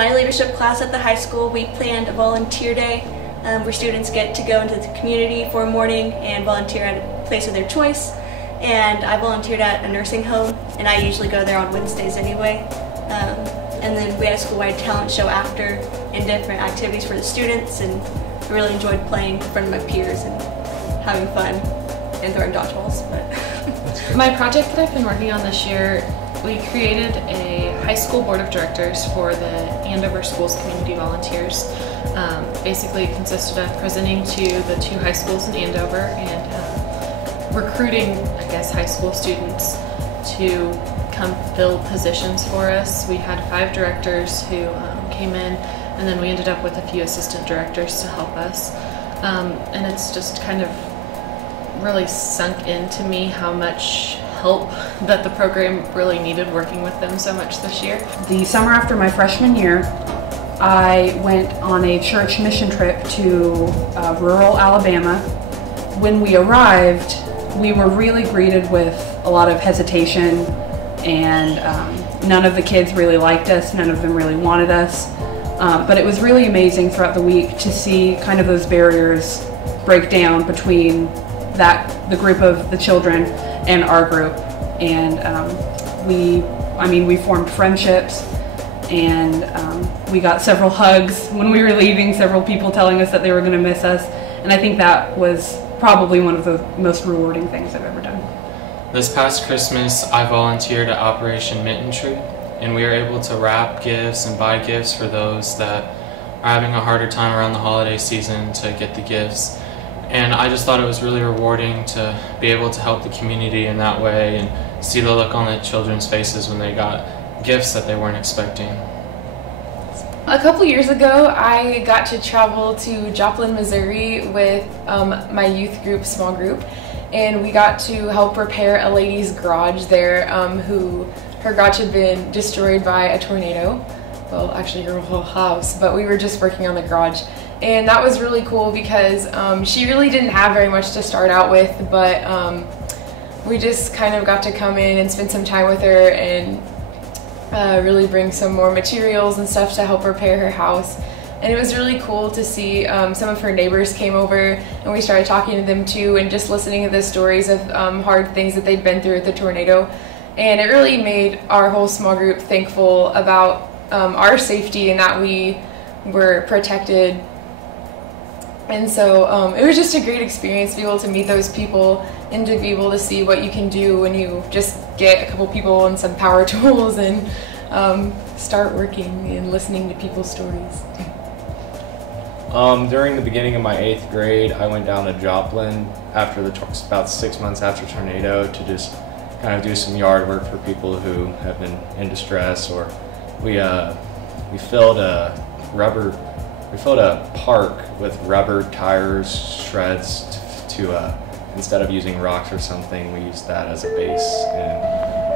my leadership class at the high school, we planned a volunteer day where students get to go into the community for a morning and volunteer at a place of their choice. And I volunteered at a nursing home, and I usually go there on Wednesdays anyway. And then we had a school-wide talent show after and different activities for the students, and I really enjoyed playing in front of my peers and having fun and throwing dodgeballs. But my project that I've been working on this year, we created a high school board of directors for the Andover Schools Community Volunteers. Basically it consisted of presenting to the 2 high schools in Andover and recruiting, I guess, high school students to come fill positions for us. We had 5 directors who came in, and then we ended up with a few assistant directors to help us. And it's just kind of really sunk into me how much help that the program really needed, working with them so much this year. The summer after my freshman year, I went on a church mission trip to rural Alabama. When we arrived, we were really greeted with a lot of hesitation, and none of the kids really liked us, none of them really wanted us. But it was really amazing throughout the week to see kind of those barriers break down between the group of the children and our group. And we formed friendships, and we got several hugs when we were leaving, several people telling us that they were going to miss us. And I think that was probably one of the most rewarding things I've ever done. This past Christmas, I volunteered at Operation Mitten Tree, and we were able to wrap gifts and buy gifts for those that are having a harder time around the holiday season to get the gifts. And I just thought it was really rewarding to be able to help the community in that way and see the look on the children's faces when they got gifts that they weren't expecting. A couple years ago, I got to travel to Joplin, Missouri with my youth group, small group, and we got to help repair a lady's garage there her garage had been destroyed by a tornado. Well, actually her whole house, but we were just working on the garage. And that was really cool because she really didn't have very much to start out with, but we just kind of got to come in and spend some time with her and really bring some more materials and stuff to help repair her house. And it was really cool to see some of her neighbors came over, and we started talking to them too, and just listening to the stories of hard things that they'd been through with the tornado. And it really made our whole small group thankful about our safety and that we were protected. And so it was just a great experience to be able to meet those people and to be able to see what you can do when you just get a couple people and some power tools and start working and listening to people's stories. During the beginning of my 8th grade, I went down to Joplin after about 6 months after tornado to just kind of do some yard work for people who have been in distress. Or we filled a park with rubber tires, shreds to instead of using rocks or something, we used that as a base.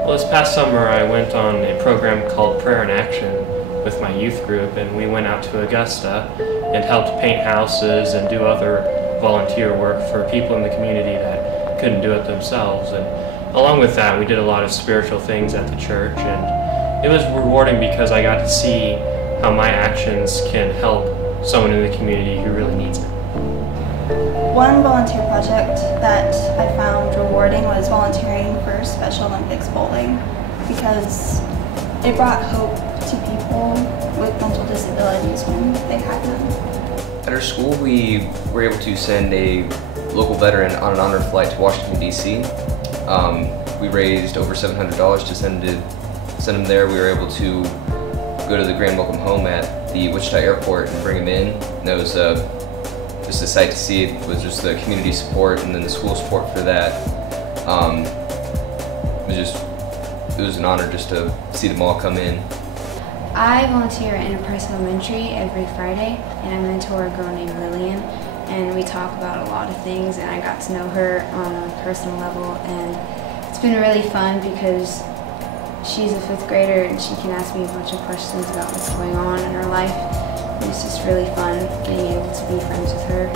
Well, this past summer I went on a program called Prayer in Action with my youth group, and we went out to Augusta and helped paint houses and do other volunteer work for people in the community that couldn't do it themselves. And along with that, we did a lot of spiritual things at the church, and it was rewarding because I got to see how my actions can help someone in the community who really needs it. One volunteer project that I found rewarding was volunteering for Special Olympics bowling, because it brought hope to people with mental disabilities when they had them. At our school, we were able to send a local veteran on an honor flight to Washington, D.C. We raised over $700 to send him there. We were able to go to the Grand Welcome Home at the Wichita airport and bring him in. And that was just a sight to see. It was just the community support and then the school support for that. It was an honor just to see them all come in. I volunteer at Enterprise Elementary every Friday, and I mentor a girl named Lillian, and we talk about a lot of things, and I got to know her on a personal level, and it's been really fun because she's a 5th grader and she can ask me a bunch of questions about what's going on in her life, and it's just really fun being able to be friends with her.